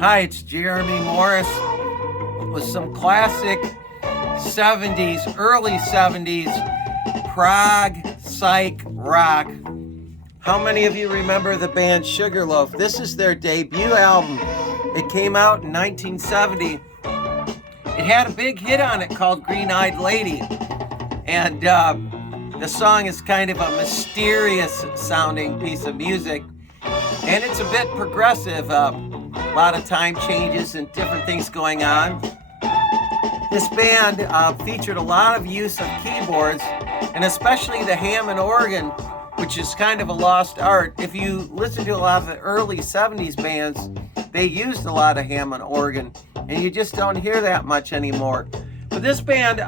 Hi, it's Jeremy Morris with some classic 70s, early 70s prog psych rock. How many of you remember the band Sugarloaf? This is their debut album. It came out in 1970. It had a big hit on it called Green-Eyed Lady. And the song is kind of a mysterious sounding piece of music. And it's a bit progressive. A lot of time changes and different things going on. This band featured a lot of use of keyboards, and especially the Hammond organ, which is kind of a lost art. If you listen to a lot of the early 70s bands, they used a lot of Hammond organ, and you just don't hear that much anymore. But this band,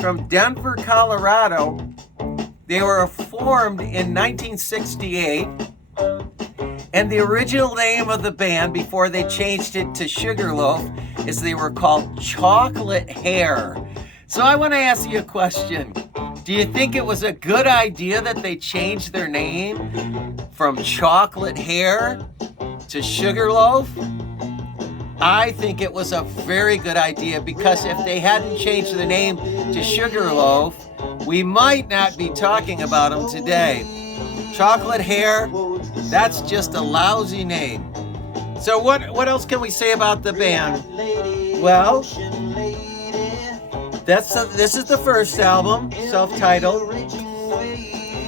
from Denver, Colorado, they were formed in 1968. And the original name of the band, before they changed it to Sugarloaf, is they were called Chocolate Hair. So I want to ask you a question. Do you think it was a good idea that they changed their name from Chocolate Hair to Sugarloaf? I think it was a very good idea, because if they hadn't changed the name to Sugarloaf, we might not be talking about them today. Chocolate Hair, that's just a lousy name. So what else can we say about the band? Well, this is the first album, self-titled.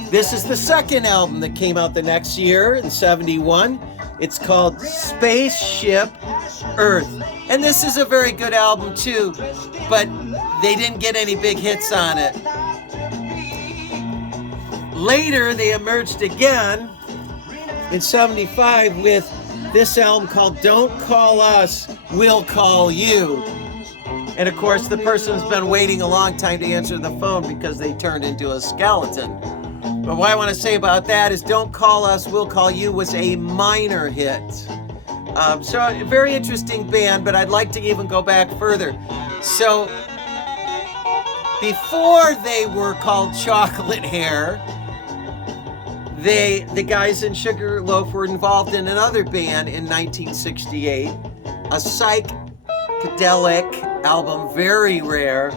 This is the second album that came out the next year in 71. It's called Spaceship Earth. And this is a very good album too, but they didn't get any big hits on it. Later, they emerged again in 75 with this album called Don't Call Us, We'll Call You. And of course, the person's been waiting a long time to answer the phone because they turned into a skeleton. But what I want to say about that is Don't Call Us, We'll Call You was a minor hit. So a very interesting band, but I'd like to even go back further. So before they were called Chocolate Hair, the guys in Sugarloaf were involved in another band in 1968, a psychedelic album, very rare.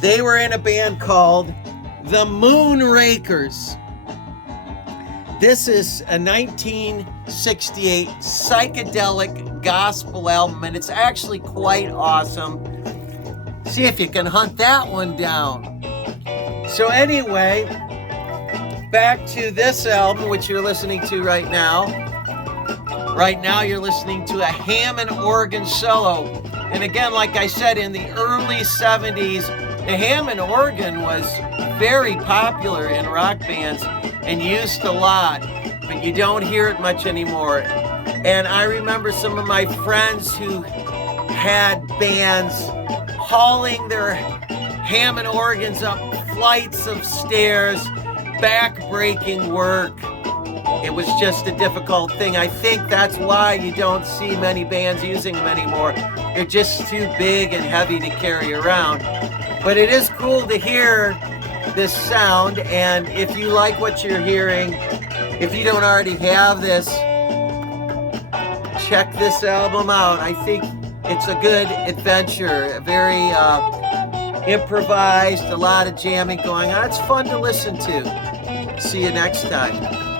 They were in a band called the Moonrakers. This is a 1968 psychedelic gospel album, and it's actually quite awesome. See if you can hunt that one down. So anyway, back to this album, which you're listening to right now. Right now you're listening to a Hammond organ solo. And again, like I said, in the early 70s, the Hammond organ was very popular in rock bands and used a lot, but you don't hear it much anymore. And I remember some of my friends who had bands hauling their Hammond organs up flights of stairs, back-breaking work. It was just a difficult thing. I think that's why you don't see many bands using them anymore. They're just too big and heavy to carry around. But it is cool to hear this sound, and if you like what you're hearing, if you don't already have this, check this album out. I think it's a good adventure, very improvised, a lot of jamming going on. It's fun to listen to. See you next time.